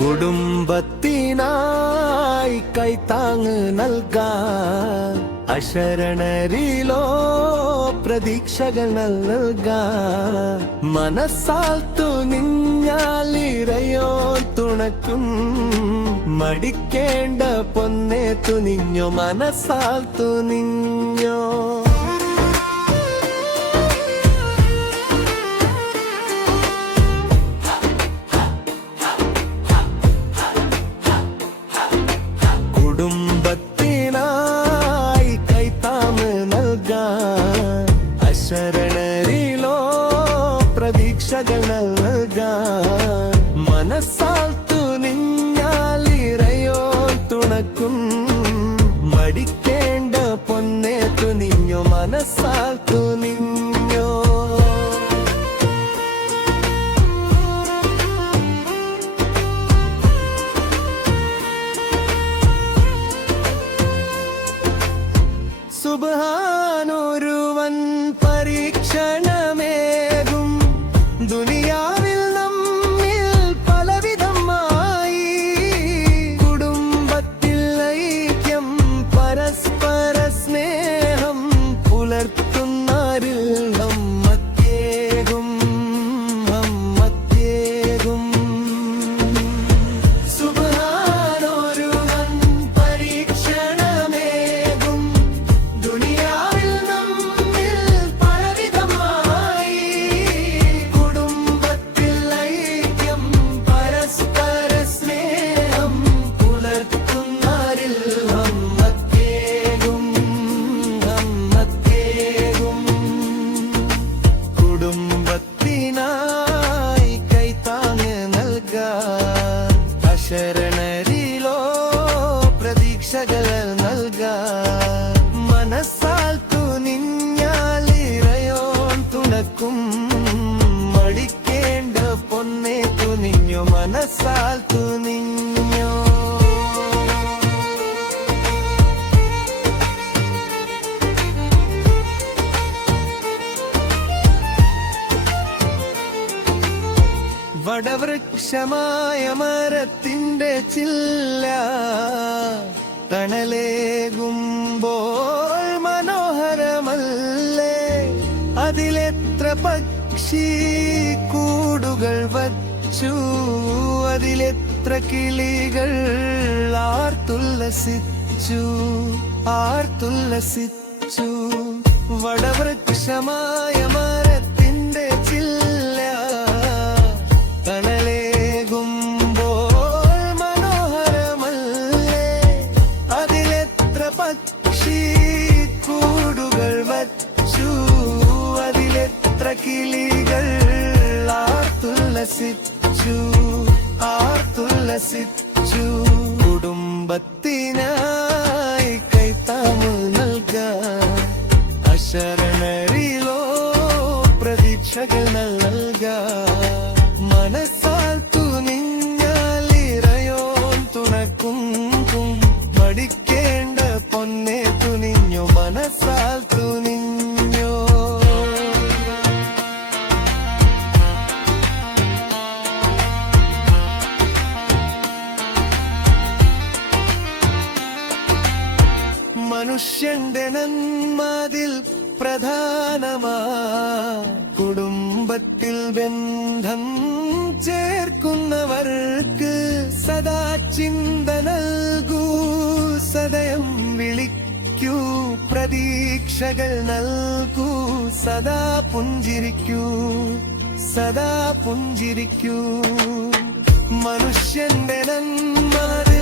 കുടുംബത്തിനായി കൈത്താങ് നൽകാൻ അശരണരിലോ പ്രതീക്ഷകൾ നൽകാൻ മനസ്സാൽ തുനിഞ്ഞാലിരയോ തുണക്കും. മടിക്കേണ്ട പൊന്നേ തുനിഞ്ഞോ. മനസ്സാൽ തുനിഞ്ഞോ അശരണരിലോ പ്രതീക്ഷകൾ നൽകാൻ മനസ്സാൽ തുനിഞ്ഞാലിരയോ തുണക്കും. മടിക്കേണ്ട പൊന്നെ തുനിഞ്ഞോ മനസ്സാൽ തുനിഞ്ഞോ niño. വടവൃക്ഷമായ മരത്തിന്റെ ചില്ല തണലേകുമ്പോൾ മനോഹരമല്ലേ? അതിലെത്ര പക്ഷി കൂടുകൾ വച്ചു അതിലെത്ര കിളികൾ ആർത്തുല്ലസിച്ചു ആർത്തുല്ലസിച്ചു. വടവൃക്ഷമായ മരത്തിന്റെ ചില്ല തണലേകുമ്പോൾ മനോഹരമല്ലേ. അതിലെത്ര പക്ഷി കൂടുകൾ വച്ചു അതിലെത്ര കിളികൾ ആർത്തുല്ലസിച്ചു. ആർത്തുല്ലസിച്ചു. കുടുംബത്തിനായി പ്രധാനമാ കുടുംബത്തിൽ ബന്ധം ചേർക്കുന്നവർക്ക് സദാ ചിന്ത നൽകൂ. സദയം വിളിക്കൂ പ്രതീക്ഷകൾ നൽകൂ. സദാ പുഞ്ചിരിക്കൂ സദാ പുഞ്ചിരിക്കൂ. മനുഷ്യന്റെ നന്മതിൽ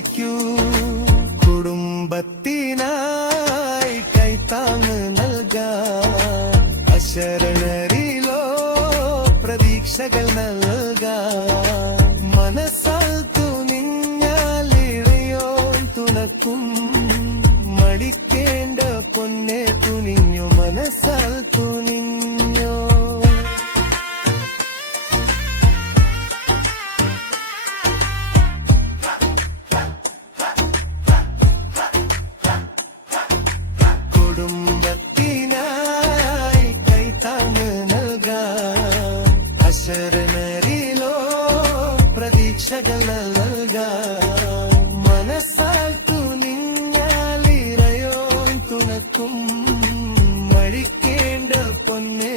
പുഞ്ചിരിക്കൂ കുടുംബത്തിനായി കൈത്താങ് നൽകാൻ. പ്രതീക്ഷകൾ നൽകാൻ. മനസ്സാൽ തുനിഞ്ഞാലിഴയോ തുണക്കും. മടിക്കേണ്ട പൊന്നെ തുനിഞ്ഞു മനസ്സാൽ നൽകാൻ മനസ്സാൽ തുനിഞ്ഞാലിറയോ തുണക്കും മഴിക്കേണ്ട പൊന്നേ